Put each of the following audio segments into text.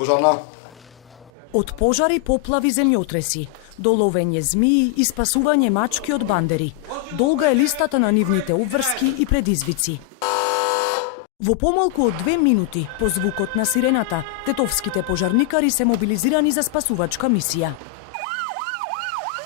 Пожарна. Од пожари, поплави, земјотреси, до ловење змии и спасување мачки од бандери. Долга е листата на нивните обврски и предизвици. Во помалку од 2 минути, по звукот на сирената, тетовските пожарникари се мобилизирани за спасувачка мисија.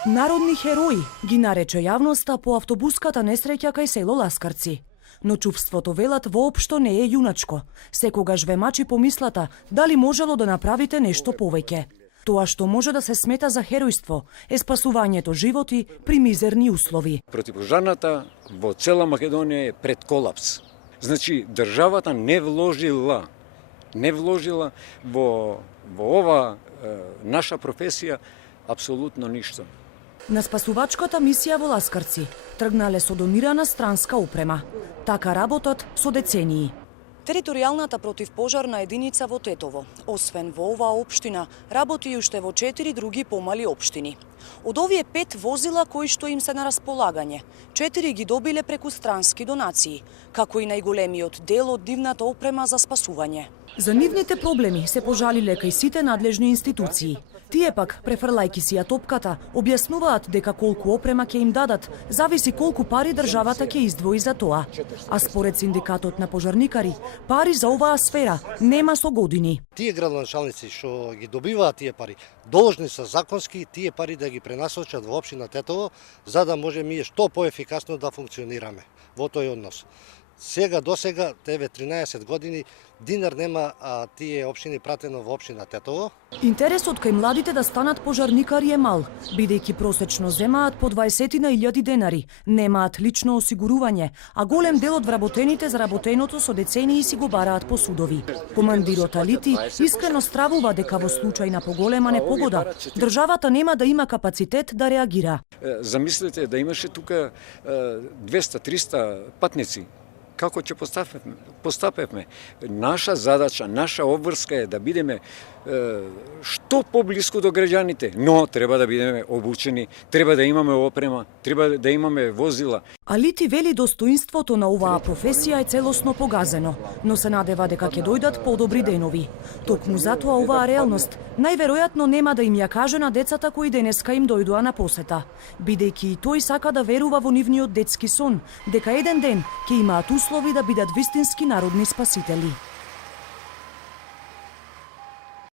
Народни херои ги нарече јавноста по автобуската несреќа кај село Ласкарци. Но чувството, велат, воопшто не е јуначко. Секогаш вемачи помислата дали можело да направите нешто повеќе. Тоа што може да се смета за херојство е спасувањето животи при мизерни услови. Противпожарната во цела Македонија е пред колапс. Значи, државата не вложила во ова наша професија апсолутно ништо. На спасувачката мисија во Ласкарци тргнале со донирана странска опрема. Така работат со децении. Територијалната противпожарна единица во Тетово, освен во оваа општина, работи и уште во 4 други помали општини. Од овие 5 возила кои што им се на располагање, 4 ги добиле преку странски донации, како и најголемиот дел од дивната опрема за спасување. За нивните проблеми се пожалиле кај сите надлежни институции. Тие пак, префрлајки си ја топката, објаснуваат дека колку опрема ќе им дадат, зависи колку пари државата ќе издвои за тоа. А според синдикатот на пожарникари, пари за оваа сфера нема со години. Тие градоначалници што ги добиваат тие пари, должни се законски тие пари да ги пренасочат во општина Тетово, за да може ние што поефикасно да функционираме во тој однос. Сега до сега, 13 години, динар нема тие општини пратено во општина Тетово. Интересот кај младите да станат пожарникари е мал, бидејќи просечно земаат по 20.000 денари, немаат лично осигурување, а голем дел од вработените за работеното со децении си го бараат по судови. Командирот Алити искрено стравува дека во случај на поголема непогода, државата нема да има капацитет да реагира. Замислете да имаше тука 200-300 патници. Како ќе постапевме? Наша задача, наша обврска е да бидеме што поблиску до граѓаните, но треба да бидеме обучени, треба да имаме опрема, треба да имаме возила. Алити вели достоинството на оваа професија е целосно погазено, но се надева дека ќе дојдат подобри денови. Токму затоа оваа реалност најверојатно нема да им ја каже на децата кои денеска им дојдоа на посета, бидејќи и тој сака да верува во нивниот детски сон, дека еден ден ќе имаат услови да бидат вистински народни спасители.